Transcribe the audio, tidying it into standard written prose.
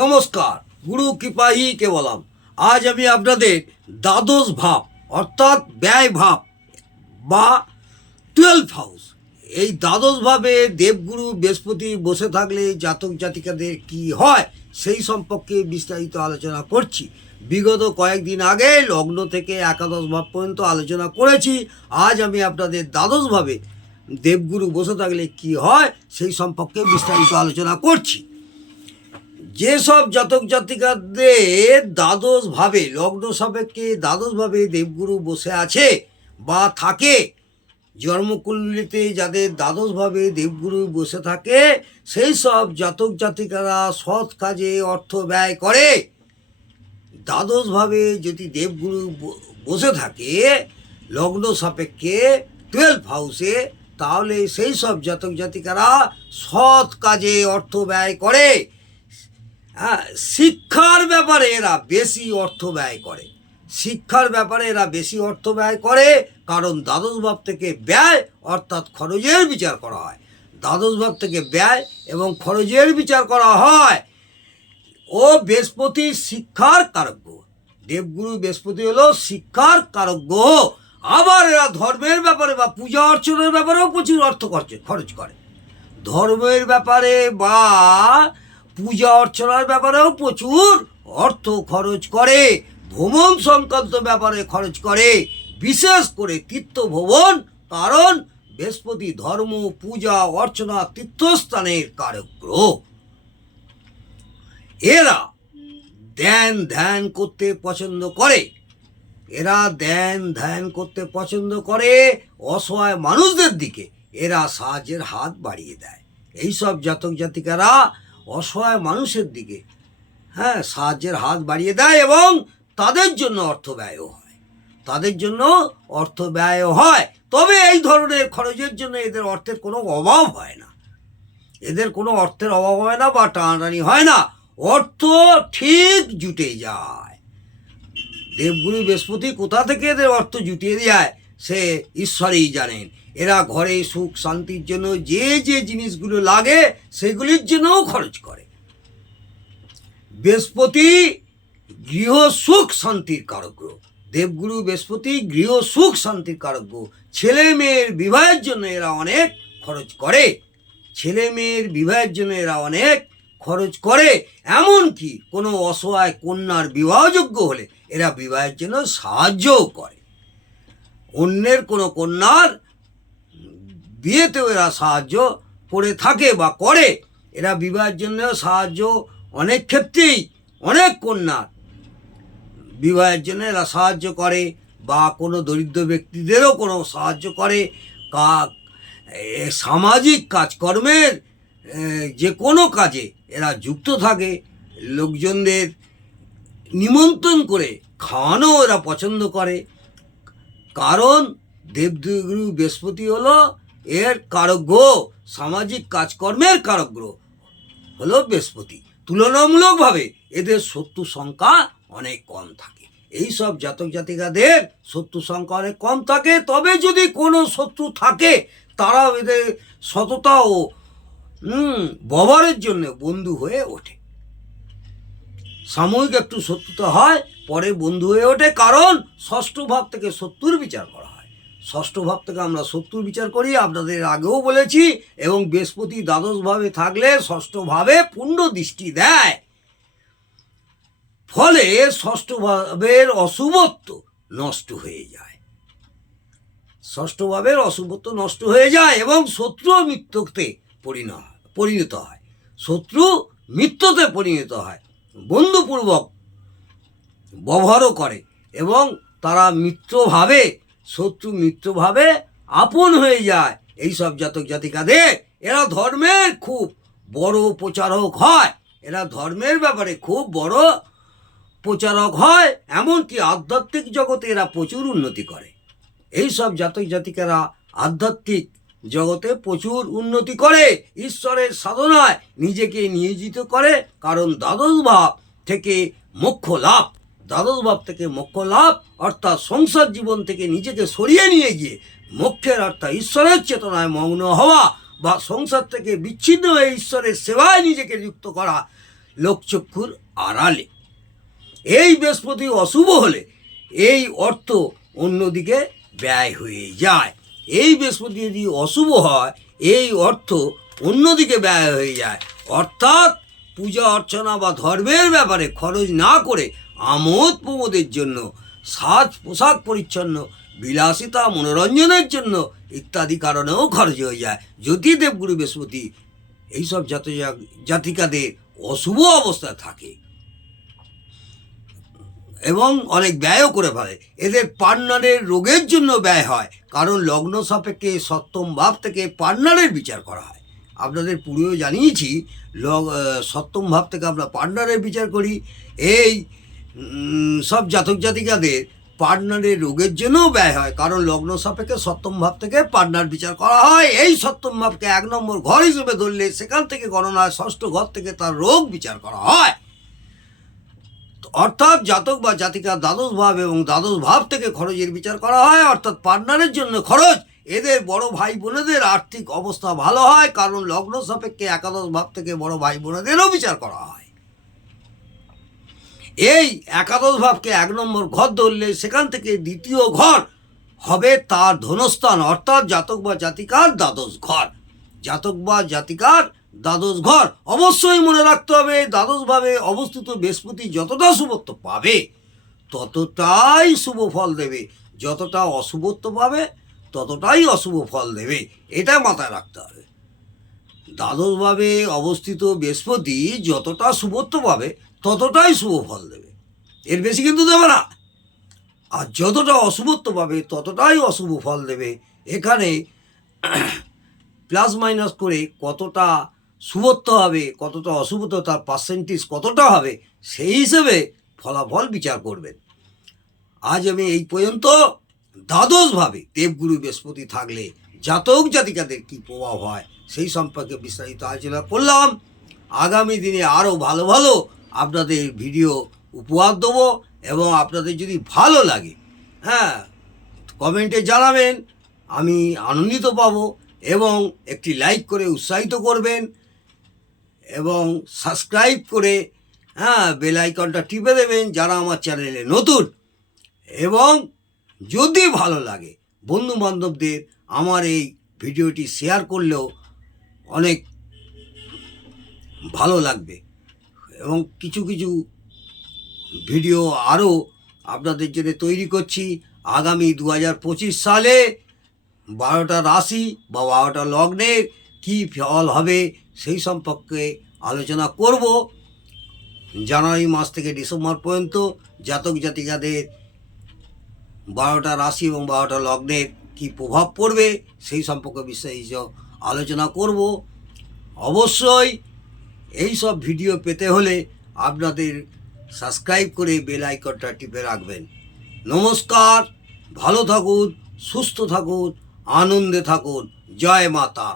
নমস্কার, গুরু কৃপাহি কেবলম। আজ আমি আপনাদের দ্বাদশ ভাব অর্থাৎ ব্যয় ভাব বা 12 হাউস, এই দ্বাদশ ভাবে দেবগুরু বৃহস্পতি বসে থাকলে জাতক জাতিকাদের কি হয় সেই সম্পর্কে বিস্তারিত আলোচনা করছি। বিগত কয়েকদিন আগে লগ্ন থেকে একাদশ ভাব পর্যন্ত আলোচনা করেছি। আজ আমি আপনাদের দ্বাদশ ভাবে দেবগুরু বসে থাকলে কি হয় সেই সম্পর্কে বিস্তারিত আলোচনা করছি। যেসব জাতক জাতিকাদের দ্বাদশ ভাবে লগ্ন সাপেক্ষে দ্বাদশ ভাবে দেবগুরু বসে আছে বা থাকে, জন্মকুণ্ডলিতে যাদের দ্বাদশ ভাবে দেবগুরু বসে থাকে সেই সব জাতক জাতিকারা সৎ কাজে অর্থ ব্যয় করে। দ্বাদশ ভাবে যদি দেবগুরু বসে থাকে লগ্ন সাপেক্ষে 12 হাউসে, তাহলে সেই সব জাতক জাতিকারা সৎ কাজে অর্থ ব্যয় করে। শিক্ষার ব্যাপারে এরা বেশি অর্থ ব্যয় করে। শিক্ষার ব্যাপারে এরা বেশি অর্থ ব্যয় করে, কারণ দ্বাদশ ভাব থেকে ব্যয় অর্থাৎ খরচের বিচার করা হয়। দ্বাদশ ভাব থেকে ব্যয় এবং খরচের বিচার করা হয়। ও বৃহস্পতি শিক্ষার কারক গ্রহ। দেবগুরু বৃহস্পতি হলো শিক্ষার কারক গ্রহ। আবার এরা ধর্মের ব্যাপারে বা পূজা অর্চনার ব্যাপারেও প্রচুর অর্থ খরচ করে। ধর্মের ব্যাপারে বা পূজা অর্চনার ব্যাপারেও প্রচুর অর্থ খরচ করে। ভ্রমণ সংক্রান্ত ব্যাপারে খরচ করে, বিশেষ করে তীর্থ ভ্রমণ, কারণ বৃহস্পতি ধর্ম পূজা অর্চনা তীর্থস্থানের কারক গ্রহ। এরা ধ্যান করতে পছন্দ করে। অসহায় মানুষদের দিকে এরা সাহায্যের হাত বাড়িয়ে দেয়। এইসব জাতক জাতিকারা অসহায় মানুষের দিকে সাহায্যের হাত বাড়িয়ে দেয় এবং তাদের জন্য অর্থ ব্যয় হয়। তবে এই ধরনের খরচের জন্য এদের অর্থের কোনো অভাব হয় না। বা টানাটানি হয় না। অর্থ ঠিক জুটে যায়। দেবগুরু বৃহস্পতি কোথা থেকে এদের অর্থ জুটিয়ে দেয় সে ঈশ্বরই জানেন। এরা ঘরে সুখ শান্তির জন্য যে যে জিনিসগুলো লাগে সেগুলির জন্যও খরচ করে। বৃহস্পতি গৃহ সুখ শান্তির কারক গ্রহ। দেবগুরু বৃহস্পতি গৃহ সুখ শান্তির কারক গ্রহ। ছেলে মেয়ের বিবাহের জন্য এরা অনেক খরচ করে। এমনকি কোনো অসহায় কন্যার বিবাহযোগ্য হলে এরা বিবাহের জন্য সাহায্যও করে। অন্যের কোনো কন্যার বিয়েতেও এরা সাহায্য করে থাকে বা করে। এরা বিবাহের জন্য সাহায্য, অনেক ক্ষেত্রেই অনেক কন্যার বিবাহের জন্য এরা সাহায্য করে, বা কোনো দরিদ্র ব্যক্তিদেরও কোনো সাহায্য করে। সামাজিক কাজকর্মের যে কোনো কাজে এরা যুক্ত থাকে। লোকজনদের নিমন্ত্রণ করে খাওয়ানো এরা পছন্দ করে, কারণ দেবগুরু বৃহস্পতি হলো এর কারক গ্রহ। সামাজিক কাজকর্মের কারক গ্রহ হলো বৃহস্পতি। তুলনামূলকভাবে এদের শত্রু সংখ্যা অনেক কম থাকে। এই সব জাতক জাতিকাদের শত্রু সংখ্যা অনেক কম থাকে। তবে যদি কোনো শত্রু থাকে, তারা এদের সততা ও ব্যবহারের জন্য বন্ধু হয়ে ওঠে। সাময়িক একটু শত্রুতা হয়, পরে বন্ধু হয়ে ওঠে, কারণ ষষ্ঠ ভাব থেকে শত্রুর বিচার করা হয়। ষষ্ঠ ভাব থেকে আমরা শত্রুর বিচার করি, আপনাদের আগেও বলেছি। এবং বৃহস্পতি দ্বাদশ ভাবে থাকলে ষষ্ঠ ভাবে পূর্ণ দৃষ্টি দেয়, ফলে ষষ্ঠ ভাবের অশুভত্ব নষ্ট হয়ে যায় এবং শত্রু মিত্রতে পরিণত হয়। বন্ধুপূর্বক ব্যবহারও করে এবং তারা শত্রু মিত্রভাবে আপন হয়ে যায়। এইসব জাতক জাতিকাদের এরা ধর্মের খুব বড় প্রচারক হয়। ধর্মের ব্যাপারে খুব বড় প্রচারক হয়, এমনকি আধ্যাত্মিক জগতে এরা প্রচুর উন্নতি করে। এইসব জাতক জাতিকারা আধ্যাত্মিক জগতে প্রচুর উন্নতি করে, ঈশ্বরের সাধনায় নিজেকে নিয়োজিত করে, কারণ দ্বাদশ ভাব থেকে মোক্ষ লাভ অর্থাৎ সংসার জীবন থেকে নিজেকে সরিয়ে নিয়ে গিয়ে মোক্ষের অর্থাৎ ঈশ্বরের চেতনায় মগ্ন হওয়া, বা সংসার থেকে বিচ্ছিন্ন হয়ে ঈশ্বরের সেবায় নিজেকে যুক্ত করা, লোকচক্ষুর আড়ালে। এই বৃহস্পতি অশুভ হলে এই অর্থ অন্যদিকে ব্যয় হয়ে যায়। এই বৃহস্পতি যদি অশুভ হয় এই অর্থ অন্যদিকে ব্যয় হয়ে যায়। অর্থাৎ পূজা অর্চনা বা ধর্মের ব্যাপারে খরচ না করে আমোদ প্রমোদের জন্য, সাজ পোশাক পরিচ্ছন্ন, বিলাসিতা মনোরঞ্জনের জন্য ইত্যাদি কারণেও খরচ হয়ে যায় যদি দেবগুরু বৃহস্পতি এইসব জাতিকাদের অশুভ অবস্থায় থাকে এবং অনেক ব্যয়ও করে ফেলে। এদের পার্টনারের রোগের জন্য ব্যয় হয়, কারণ লগ্ন সাপেক্ষে সপ্তম ভাব থেকে পার্টনারের বিচার করা হয়। আপনাদের পূর্বেও জানিয়েছি সপ্তম ভাব থেকে আমরা পার্টনারের বিচার করি। এই সব জাতক জাতিকাদের পার্টনারের রোগের জন্যও ব্যয় হয়, কারণ লগ্ন সাপেক্ষে সপ্তম ভাব থেকে পার্টনার বিচার করা হয়। এই সপ্তম ভাবকে 1 নম্বর ঘর হিসেবে ধরলে সেখান থেকে গণনায় 6ষ্ঠ ঘর থেকে তার রোগ বিচার করা হয়। অর্থাৎ জাতক বা জাতিকার দ্বাদশ ভাব এবং দ্বাদশ ভাব থেকে খরচের বিচার করা হয়, অর্থাৎ পার্টনারের জন্য খরচ। এদের বড় ভাই বোনেদের আর্থিক অবস্থা ভালো হয়, কারণ লগ্ন সাপেক্ষে একাদশ ভাব থেকে বড় ভাই বোনেদেরও বিচার করা হয়। এই একাদশ ভাবকে 1 নম্বর ঘর ধরলে সেখান থেকে দ্বিতীয় ঘর হবে তার ধনস্থান, অর্থাৎ জাতক বা জাতিকার দ্বাদশ ঘর। জাতক বা জাতিকার দ্বাদশ ঘর অবশ্যই মনে রাখতে হবে, দ্বাদশভাবে অবস্থিত বৃহস্পতি যতটা শুভত্ব পাবে ততটাই শুভ ফল দেবে, যতটা অশুভত্ব পাবে ততটাই অশুভ ফল দেবে, এটা মাথায় রাখতে হবে। দ্বাদশভাবে অবস্থিত বৃহস্পতি যতটা শুভত্ব পাবে ততটাই শুভ ফল দেবে, এর বেশি কিন্তু দেবে না। আর যতটা অশুভত্ব পাবে ততটাই অশুভ ফল দেবে। এখানে প্লাস মাইনাস করে কতটা শুভত্ব হবে কতটা অশুভত্ব, তার পার্সেন্টেজ কতটা হবে সেই হিসেবে ফলাফল বিচার করবেন। আজ আমি এই পর্যন্ত দ্বাদশভাবে দেবগুরু বৃহস্পতি থাকলে জাতক জাতিকাদের কী প্রভাব হয় সেই সম্পর্কে বিস্তারিত আলোচনা করলাম। আগামী দিনে আরও ভালো ভালো আপনাদের ভিডিও উপহার দেবো, এবং আপনাদের যদি ভালো লাগে কমেন্টে জানাবেন, আমি আনন্দিত পাবো। এবং একটি লাইক করে উৎসাহিত করবেন এবং সাবস্ক্রাইব করে বেল আইকনটা টিপে দেবেন যারা আমার চ্যানেলে নতুন। এবং যদি ভালো লাগে বন্ধু বান্ধবদের আমার এই ভিডিওটি শেয়ার করলেও অনেক ভালো লাগবে। এবং কিছু কিছু ভিডিও আরও আপনাদের জন্য তৈরি করছি। আগামী 2025 সালে 12টা রাশি বা 12টা লগ্নের কী ফল হবে সেই সম্পর্কে আলোচনা করব। জানুয়ারি মাস থেকে ডিসেম্বর পর্যন্ত জাতক জাতিকাদের 12টা রাশি এবং 12টা লগ্নের কী প্রভাব পড়বে সেই সম্পর্কে বিস্তারিত আলোচনা করব। অবশ্যই এই সব ভিডিও পেতে হলে আপনাদের সাবস্ক্রাইব করে বেল আইকনটা টিপে রাখবেন। নমস্কার, ভালো থাকুন, সুস্থ থাকুন, আনন্দে থাকুন। জয় মা তারা।